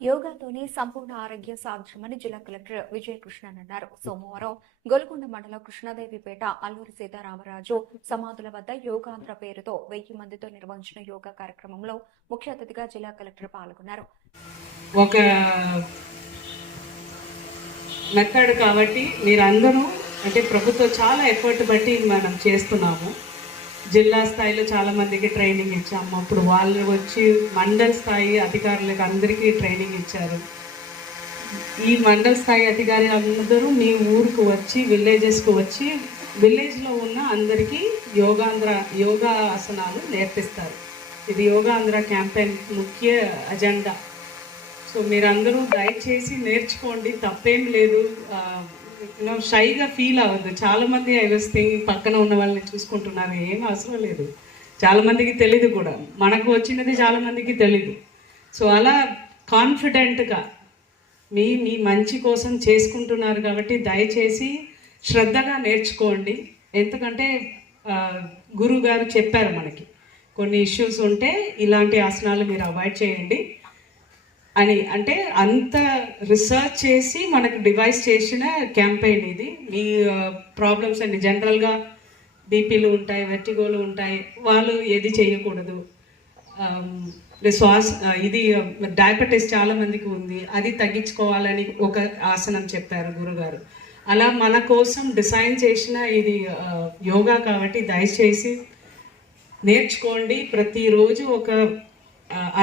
యోగాతోనే సంపూర్ణ ఆరోగ్యం సాధ్యమని జిల్లా కలెక్టర్ విజయకృష్ణన్ అన్నారు. సోమవారం గోల్కొండ మండలం కృష్ణాదేవిపేట అల్లూరి సీతారామరాజు సమాధుల వద్ద యోగాంధ్ర పేరుతో వెయ్యి మందితో నిర్వహించిన యోగా కార్యక్రమంలో ముఖ్య అతిథిగా జిల్లా కలెక్టర్ పాల్గొన్నారు. ఒక మెథడ్ కాబట్టి మీరందరూ అంటే ప్రభుత్వం చాలా ఎఫర్ట్ బట్టి మనం చేస్తున్నాము. జిల్లా స్థాయిలో చాలా మందికి ట్రైనింగ్ ఇచ్చాము. అప్పుడు వాళ్ళు వచ్చి మండల్ స్థాయి అధికారులకు అందరికీ ట్రైనింగ్ ఇచ్చారు. ఈ మండల్ స్థాయి అధికారి అందరూ మీ ఊరికి వచ్చి విలేజెస్కి వచ్చి విలేజ్లో ఉన్న అందరికీ యోగాంధ్ర యోగా ఆసనాలు నేర్పిస్తారు. ఇది యోగాంధ్ర క్యాంపెయిన్ ముఖ్య అజెండా సో మీరందరూ దయచేసి నేర్చుకోండి. తప్పేం లేదు. యూనో షైగా ఫీల్ అవ్వద్దు. చాలా మంది ఐ వాస్ థింగ్ పక్కన ఉన్న వాళ్ళని చూసుకుంటున్నారు. ఏం అవసరం లేదు. చాలా మందికి తెలీదు కూడా. మనకు వచ్చినది చాలా మందికి తెలీదు. సో అలా కాన్ఫిడెంట్గా మీ మీ మంచి కోసం చేసుకుంటున్నారు కాబట్టి దయచేసి శ్రద్ధగా నేర్చుకోండి. ఎందుకంటే గురువు గారు చెప్పారు మనకి. కొన్ని ఇష్యూస్ ఉంటే ఇలాంటి ఆసనాలు మీరు అవాయిడ్ చేయండి. అని అంటే అంత రీసెర్చ్ చేసి మనకు డివైస్ చేసిన క్యాంపెయిన్ ఇది. మీ ప్రాబ్లమ్స్ అండి జనరల్గా బీపీలు ఉంటాయి వెట్టిగోలు ఉంటాయి వాళ్ళు ఏది చేయకూడదు. శ్వాస ఇది డయాబెటీస్ చాలా మందికి ఉంది. అది తగ్గించుకోవాలని ఒక ఆసనం చెప్పారు గురుగారు. అలా మన కోసం డిజైన్ చేసిన ఇది యోగా కాబట్టి దయచేసి నేర్చుకోండి. ప్రతిరోజు ఒక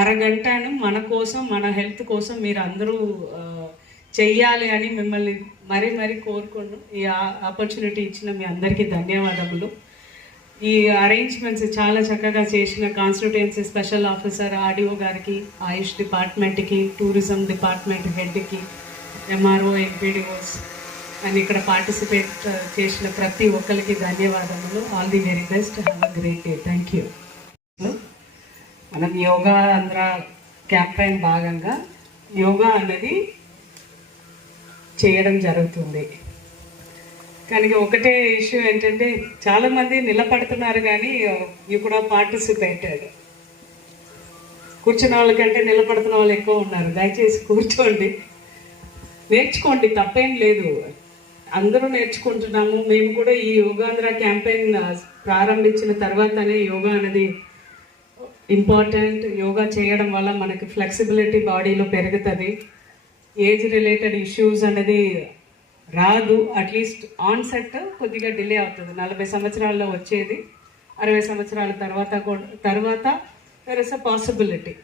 అరగంటను మన కోసం మన హెల్త్ కోసం మీరు అందరూ చెయ్యాలి అని మిమ్మల్ని మరీ మరీ కోరుకుంటూ ఈ ఆపర్చునిటీ ఇచ్చిన మీ అందరికీ ధన్యవాదములు. ఈ అరేంజ్మెంట్స్ చాలా చక్కగా చేసిన కాన్స్టిట్యుయెన్సీ స్పెషల్ ఆఫీసర్ ఆర్డీఓ గారికి ఆయుష్ డిపార్ట్మెంట్కి టూరిజం డిపార్ట్మెంట్ హెడ్కి ఎంఆర్ఓ ఎంపీడీఓస్ అండ్ ఇక్కడ పార్టిసిపేట్ చేసిన ప్రతి ఒక్కరికి ధన్యవాదములు. All the very best. Have a great day. Thank you మనం యోగా ఆంధ్ర క్యాంపెయిన్ భాగంగా యోగా అన్నది చేయడం జరుగుతుంది. కానీ ఒకటే ఇష్యూ ఏంటంటే చాలామంది నిలబడుతున్నారు కానీ యూ కూడా పార్టిసిపేటెడ్. కూర్చున్న వాళ్ళకంటే నిలబడుతున్న వాళ్ళు ఎక్కువ ఉన్నారు. దయచేసి కూర్చోండి. నేర్చుకోండి తప్పేం లేదు. అందరూ నేర్చుకుంటున్నాము. మేము కూడా ఈ యోగాంధ్ర క్యాంపెయిన్ ప్రారంభించిన తర్వాతనే యోగా అనేది ఇంపార్టెంట్ యోగా చేయడం వల్ల మనకి ఫ్లెక్సిబిలిటీ బాడీలో పెరుగుతుంది. ఏజ్ రిలేటెడ్ ఇష్యూస్ అనేది రాదు. అట్లీస్ట్ ఆన్సెట్ కొద్దిగా డిలే అవుతుంది. నలభై సంవత్సరాల్లో వచ్చేది. అరవై సంవత్సరాల తర్వాత కూడా తర్వాత దర్ ఇస్ అ పాసిబిలిటీ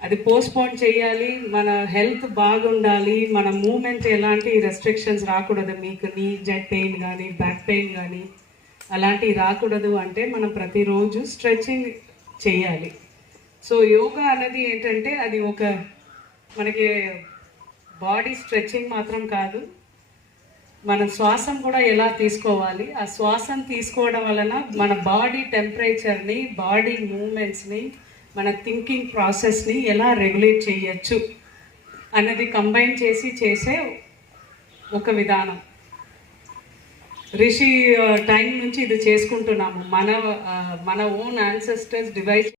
అది పోస్ట్పోన్ చేయాలి. మన హెల్త్ బాగుండాలి. మన మూమెంట్ ఎలాంటి రెస్ట్రిక్షన్స్ రాకూడదు. మీకు నీ జెట్ పెయిన్ కానీ బ్యాక్ పెయిన్ కానీ అలాంటివి రాకూడదు అంటే మనం ప్రతిరోజు స్ట్రెచ్చింగ్ చేయాలి. సో యోగా అనేది ఏంటంటే అది ఒక మనకి బాడీ స్ట్రెచ్చింగ్ మాత్రం కాదు. మన శ్వాసం కూడా ఎలా తీసుకోవాలి? ఆ శ్వాసం తీసుకోవడం వలన మన బాడీ టెంపరేచర్ని బాడీ మూమెంట్స్ని మన థింకింగ్ ప్రాసెస్ని ఎలా రెగ్యులేట్ చేయొచ్చు అన్నది కంబైన్ చేసి చేసే ఒక విధానం. రిషి టైం నుంచి ఇది చేసుకుంటున్నాము. మన మన ఓన్ యాన్సెస్టర్స్ డివైస్